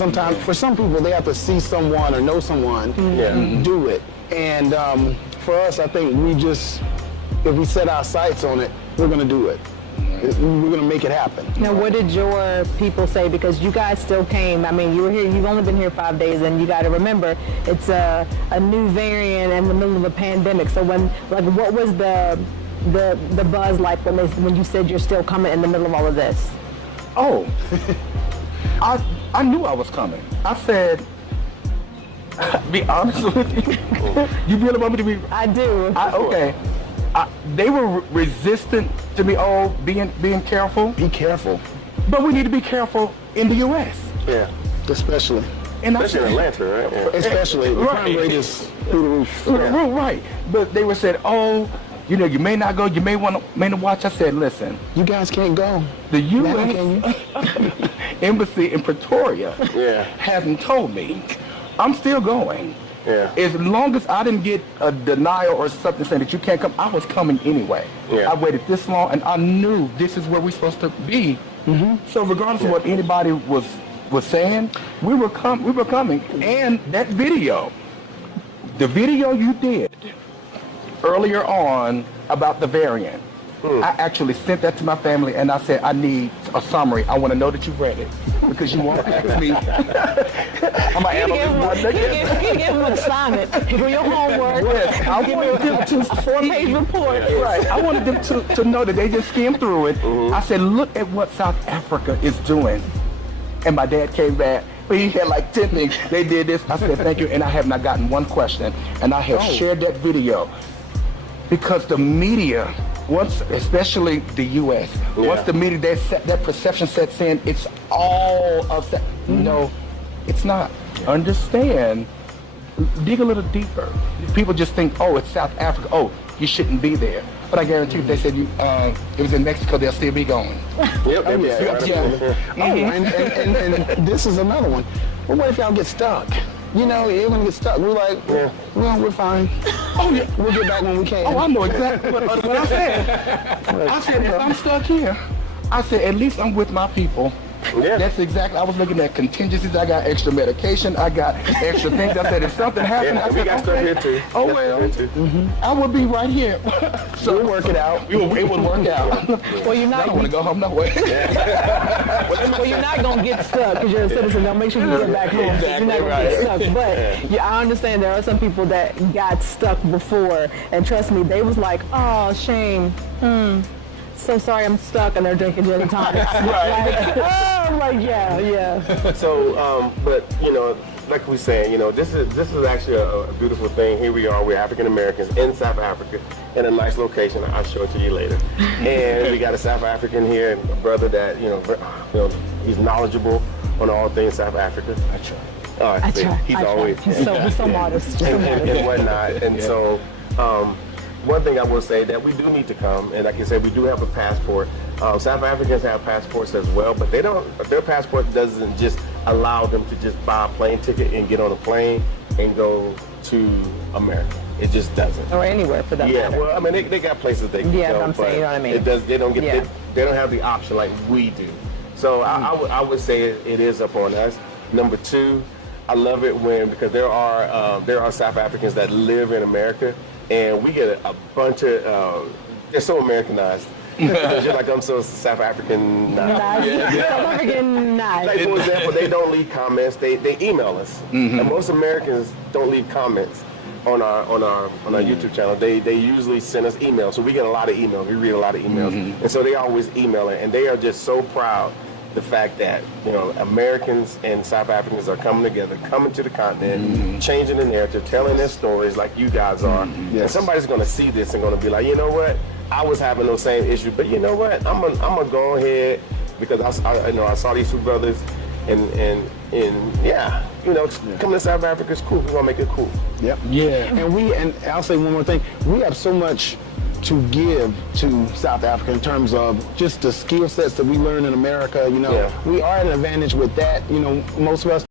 Sometimes, for some people, they have to see someone or know someone do it. And for us, I think if we set our sights on it, we're going to do it. We're going to make it happen. Now, what did your people say? Because you guys still came. I mean, you were here. You've only been here 5 days, and you got to remember it's a new variant in the middle of a pandemic. So what was the buzz like when you said you're still coming in the middle of all of this? Oh, I knew I was coming. I said, be honest with you. You really want me to be? I do. Okay. They were resistant to me. Oh, being careful. Be careful. But we need to be careful in the U.S. Yeah, especially. Especially in Atlanta, right? Yeah. Especially, the crime rate is through the roof. Yeah. Right. But they were said, oh, you may not go. You may not watch. I said, listen. You guys can't go. The U.S. Embassy in Pretoria hasn't told me. I'm still going. Yeah. As long as I didn't get a denial or something saying that you can't come, I was coming anyway. Yeah. I waited this long, and I knew this is where we're supposed to be. So regardless of what anybody was saying, we were coming. And that video, the video you did earlier on about the variant, I actually sent that to my family, and I said, I need a summary. I want to know that you read it, because you won't ask me. I'm an analyst. You give him an assignment for your homework. Yes, I wanted them to a 4-page report. Right. I wanted them to know that they just skimmed through it. I said, look at what South Africa is doing. And my dad came back. He had like 10 things. They did this. I said, thank you. And I have not gotten one question. And I have shared that video because the media, especially the U.S., once the media, that perception sets in, it's all of that. No, it's not. Understand, dig a little deeper. People just think, oh, it's South Africa. Oh, you shouldn't be there. But I guarantee you, if they said it was in Mexico, they'll still be going. And this is another one. Well, what if y'all get stuck? You're gonna get stuck. We're like, well, we're fine. Oh, yeah. We'll get back when we can. Oh, I know exactly what I said. I said, if I'm stuck here, I said, at least I'm with my people. Yeah. That's exactly. I was looking at contingencies. I got extra medication. I got extra things. I said, if something happened, I we said, got stuff here too. Oh well, I will be right here. So we'll work it out. It will work out. Well, you're not. I don't want to go home no way. Well, you're not gonna get stuck because you're a citizen. Don't make sure you get back home. Exactly, You're not gonna get stuck. But yeah, I understand there are some people that got stuck before, and trust me, they was like, oh, shame. So sorry, I'm stuck, and they're drinking gin and tonic. Yeah. So, but like we saying, this is actually a beautiful thing. Here we are, we're African Americans in South Africa in a nice location. I'll show it to you later. And we got a South African here, and a brother that he's knowledgeable on all things South Africa. I try. I try. He's so modest. And whatnot. And so. One thing I will say that we do need to come, and like you said, we do have a passport. South Africans have passports as well, but their passport doesn't just allow them to just buy a plane ticket and get on a plane and go to America. It just doesn't. Or anywhere for that matter. Yeah, well, I mean, they got places they can go. Yeah, I'm saying, you know what I mean? They don't have the option like we do. So I would say it is upon us. Number two, I love it because there are South Africans that live in America. And we get a bunch of, they're so Americanized. Just like I'm so South African. South African. Like, for example, they don't leave comments, they email us. And most Americans don't leave comments on our YouTube channel. They usually send us emails. So we get a lot of emails, we read a lot of emails. And so they always email it, and they are just so proud the fact that Americans and South Africans are coming together, coming to the continent, changing the narrative, telling their stories like you guys are. And somebody's going to see this and going to be like, you know what? I was having those same issues, but you know what? I'm gonna go ahead because I saw these two brothers, and coming to South Africa is cool. We're gonna make it cool. Yep. Yeah. And I'll say one more thing. We have so much to give to South Africa in terms of just the skill sets that we learn in America. We are at an advantage with that. Most of us